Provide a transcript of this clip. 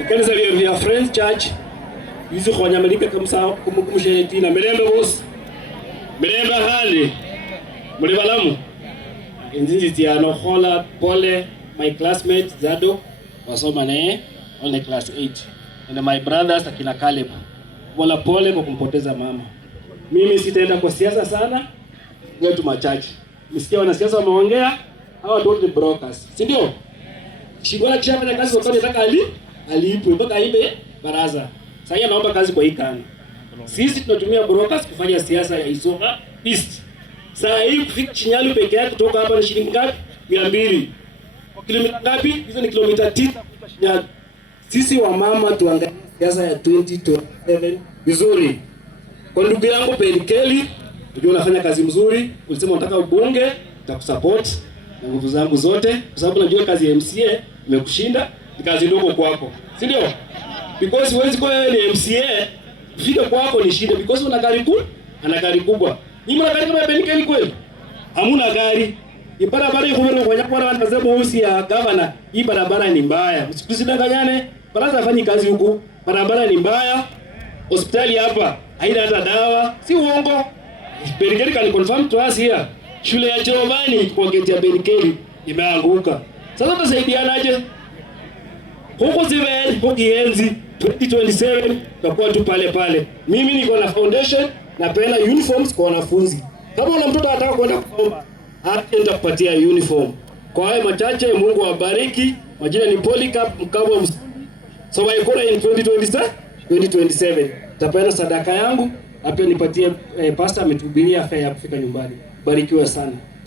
Ikanisa ya Friends Church yuzi khonyamalika kamsa kumusheti na mirembe boss mirembe hali muri balamu inzinzi tiano khola pole my classmate Zado wasoma naye only class 8 and my brothers akina Caleb wala pole kwa kumpoteza mama. Mimi sitaenda kwa siasa sana, wetu machache msikia wanasiasa wameongea hawa ndio the brokers, si ndio? Shigona kishafanya kazi kwa nataka alipwe mpaka ibe baraza. Sasa naomba kazi kwa hii kani. Sisi tunatumia brokers kufanya siasa ya Isoka East. Sasa hii kufika Chinyalu peke yake kutoka hapa ni shilingi ngapi? 200. Kilomita ngapi? Hizo ni kilomita 9 kutoka Chinyalu. Sisi wa mama tuangalie siasa ya 2027 vizuri. Kwa ndugu yangu Pelikeli, unajua unafanya kazi mzuri, ulisema unataka ubunge, nitakusupport na nguvu zangu zote kwa sababu najua kazi ya MCA imekushinda, ni kazi ndogo kwako. Si ndio? Because huwezi kwa wewe ni MCA, kufika kwako ni shida because una gari kubwa, ana gari kubwa. Ni mara gari kama Pelikeli kweli? Hamuna gari. Hii barabara iko mbele kwa nyakwa na sababu usi ya governor, hii barabara ni mbaya. Usidanganyane, baraza afanye kazi huku. Barabara ni mbaya. Hospitali hapa haina hata dawa, si uongo. Pelikeli can confirm to us here. Shule ya Giovanni kwa gate ya Pelikeli imeanguka. Sasa tutasaidianaje? Huko ziwe huko kienzi 2027 tutakuwa tu pale pale. Mimi niko na foundation na pena uniforms kwa wanafunzi. Kama una mtoto anataka kwenda kusoma, hata kupatia uniform. Kwa hayo machache, Mungu awabariki. Majina ni Polycarp Mkabwa Msundi. So waikora in 2027 tapenda sadaka yangu, hapa nipatie pastor ametuhubiria afya ya kufika nyumbani. Barikiwa sana.